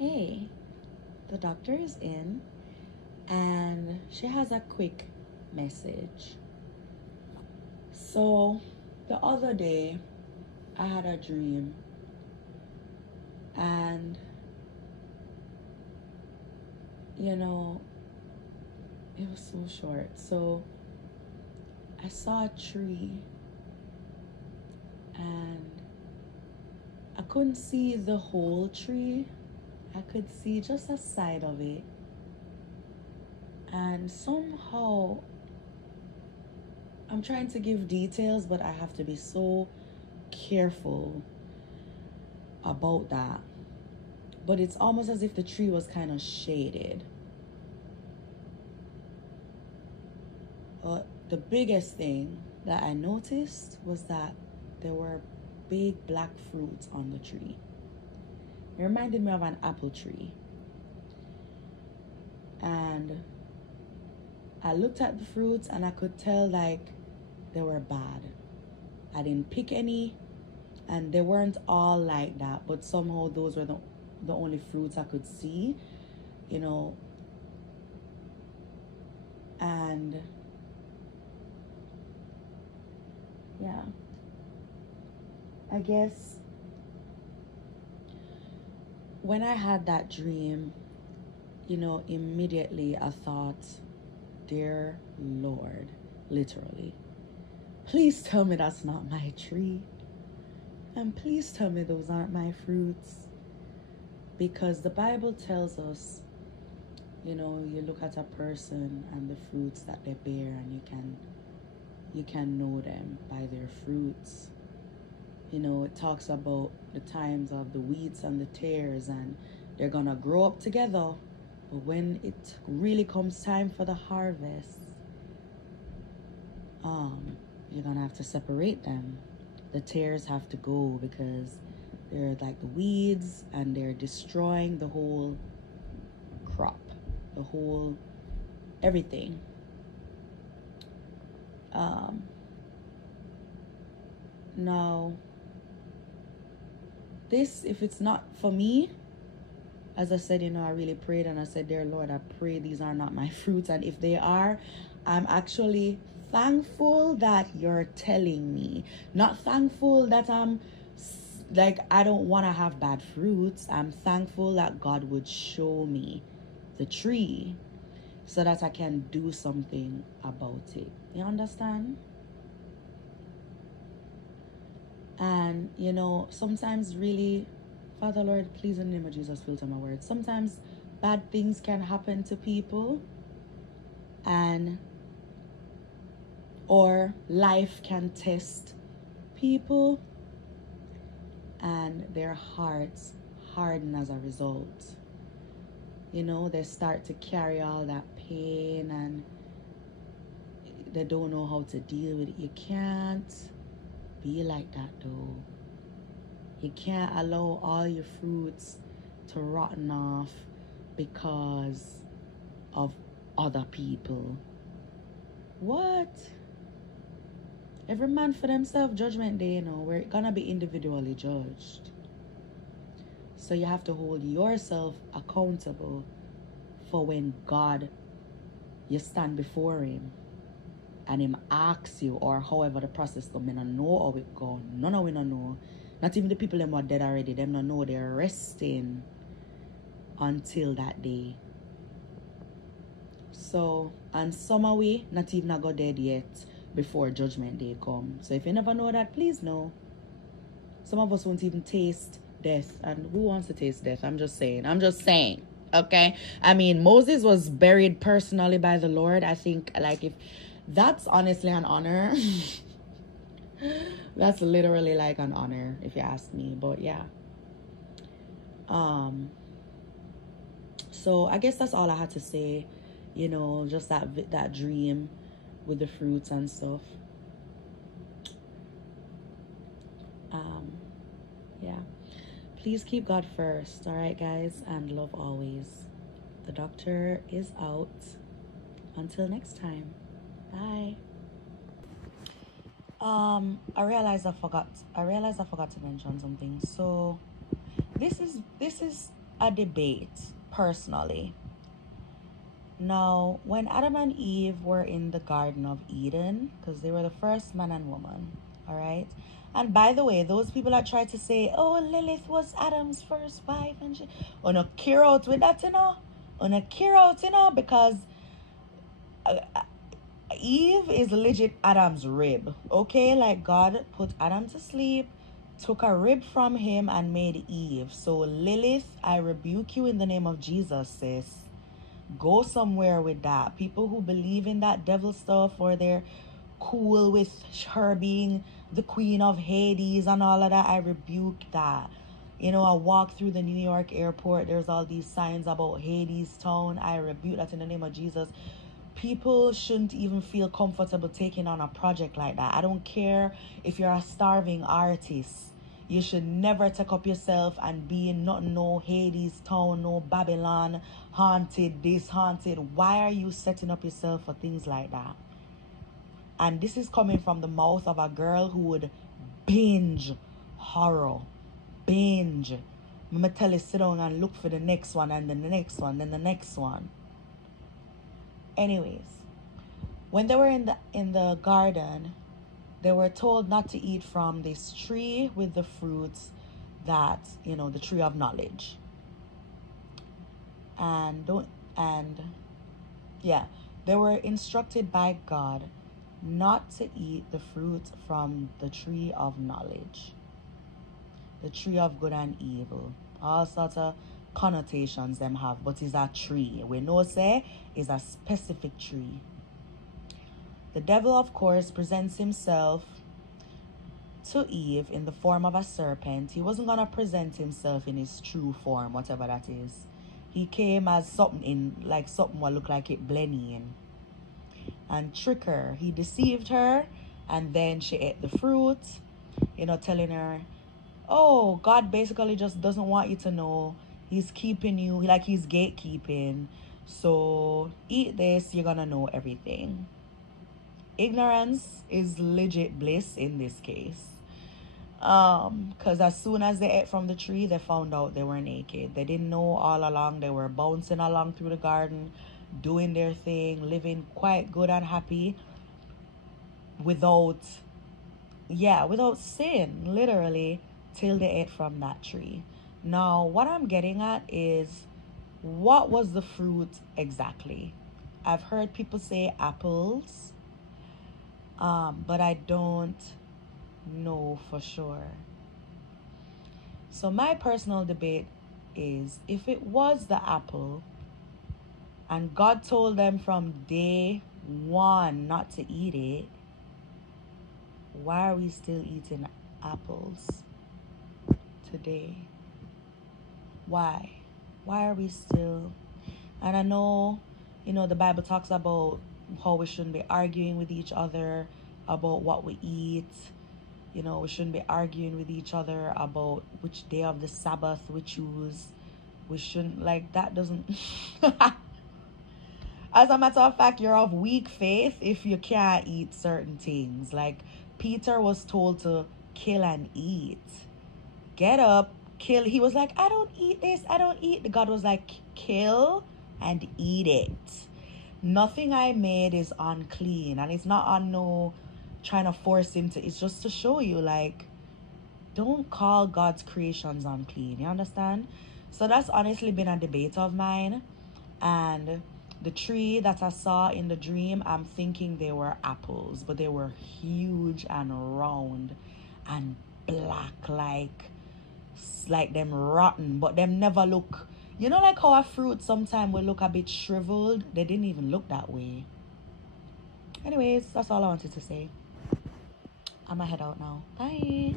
Hey, the doctor is in and she has a quick message. So, the other day, I had a dream and it was so short. So, I saw a tree and I couldn't see the whole tree. I could see just a side of it. And somehow, I'm trying to give details, but I have to be so careful about that. But it's almost as if the tree was kind of shaded. But the biggest thing that I noticed was that there were big black fruits on the tree. It reminded me of an apple tree. And I looked at the fruits and I could tell like they were bad. I didn't pick any and they weren't all like that, but somehow those were the only fruits I could see, and yeah, I guess when I had that dream, immediately I thought, dear Lord, literally, please tell me that's not my tree. And please tell me those aren't my fruits. Because the Bible tells us, you look at a person and the fruits that they bear, and you can know them by their fruits. It talks about the times of the wheats and the tares, and they're gonna grow up together. But when it really comes time for the harvest, you're gonna have to separate them. The tares have to go because they're like the weeds and they're destroying the whole crop, the whole everything. Now, this, if it's not for me, as I said, I really prayed and I said, dear Lord, I pray these are not my fruits. And if they are, I'm actually thankful that you're telling me. Not thankful that I'm like, I don't want to have bad fruits. I'm thankful that God would show me the tree so that I can do something about it. You understand? And, sometimes really, Father, Lord, please in the name of Jesus, filter my words. Sometimes bad things can happen to people, or life can test people, and their hearts harden as a result. They start to carry all that pain and they don't know how to deal with it. You can't be like that though. You can't allow all your fruits to rotten off because of other people. What? Every man for themselves, judgment day, we're gonna be individually judged. So you have to hold yourself accountable for when God, you stand before him and him asks you, or however the process come, I don't know how it go. None of we don't know. Not even the people them are dead already. Them don't know they're resting until that day. So, and some of we not even got dead yet before judgment day come. So if you never know that, please know. Some of us won't even taste death. And who wants to taste death? I'm just saying. Okay? I mean, Moses was buried personally by the Lord. I think, like, if that's honestly an honor. That's literally like an honor, if you ask me. But yeah. So I guess that's all I had to say. Just that dream with the fruits and stuff. Yeah. Please keep God first, all right, guys, and love always. The doctor is out. Until next time. Bye. I realized I forgot to mention something. So this is a debate, personally. Now, when Adam and Eve were in the Garden of Eden, because they were the first man and woman, all right? And by the way, those people that try to say, oh, Lilith was Adam's first wife, and she, on a clear out with that, because Eve is legit Adam's rib, okay? Like, God put Adam to sleep, took a rib from him, and made Eve. So, Lilith, I rebuke you in the name of Jesus, sis. Go somewhere with that. People who believe in that devil stuff, or they're cool with her being the queen of Hades and all of that, I rebuke that. You know, I walk through the New York airport, there's all these signs about Hades town. I rebuke that in the name of Jesus. People shouldn't even feel comfortable taking on a project like that. I don't care if you're a starving artist. You should never take up yourself and be in nothing, no Hades town, no Babylon, haunted, this haunted. Why are you setting up yourself for things like that? And this is coming from the mouth of a girl who would binge horror. Binge. I'm going to tell you, sit down and look for the next one, and then the next one, then the next one. Anyways, when they were in the garden, they were told not to eat from this tree with the fruits that, you know, the tree of knowledge. They were instructed by God not to eat the fruit from the tree of knowledge, the tree of good and evil. All sorts of connotations them have, but it's a tree. We know say is a specific tree. The devil, of course, presents himself to Eve in the form of a serpent. He wasn't going to present himself in his true form, whatever that is. He came as something what looked like it blending in. And trick her. He deceived her, and then she ate the fruit, you know, telling her, oh, God basically just doesn't want you to know. He's keeping you, like he's gatekeeping. So eat this, you're going to know everything. Ignorance is legit bliss in this case. Because as soon as they ate from the tree, they found out they were naked. They didn't know all along. They were bouncing along through the garden, doing their thing, living quite good and happy without sin, literally, till they ate from that tree. Now, what I'm getting at is, what was the fruit exactly? I've heard people say apples, but I don't know for sure. So my personal debate is, if it was the apple and God told them from day one not to eat it, why are we still eating apples today? Why are we still? And I know, you know, the Bible talks about how we shouldn't be arguing with each other about what we eat. You know, we shouldn't be arguing with each other about which day of the Sabbath we choose. We shouldn't, like, that doesn't... As a matter of fact, you're of weak faith if you can't eat certain things. Like, Peter was told to kill and eat. Get up, kill. He was like, I don't eat this, I don't eat. God was like, kill and eat it. Nothing I made is unclean. And it's not on no trying to force him to. It's just to show you, like, don't call God's creations unclean. You understand? So that's honestly been a debate of mine. And the tree that I saw in the dream, I'm thinking they were apples, but they were huge and round and black, like them rotten, but them never look, you know, like how a fruit sometimes will look a bit shriveled. They didn't even look that way. Anyways, that's all I wanted to say. I'm gonna head out now. Bye.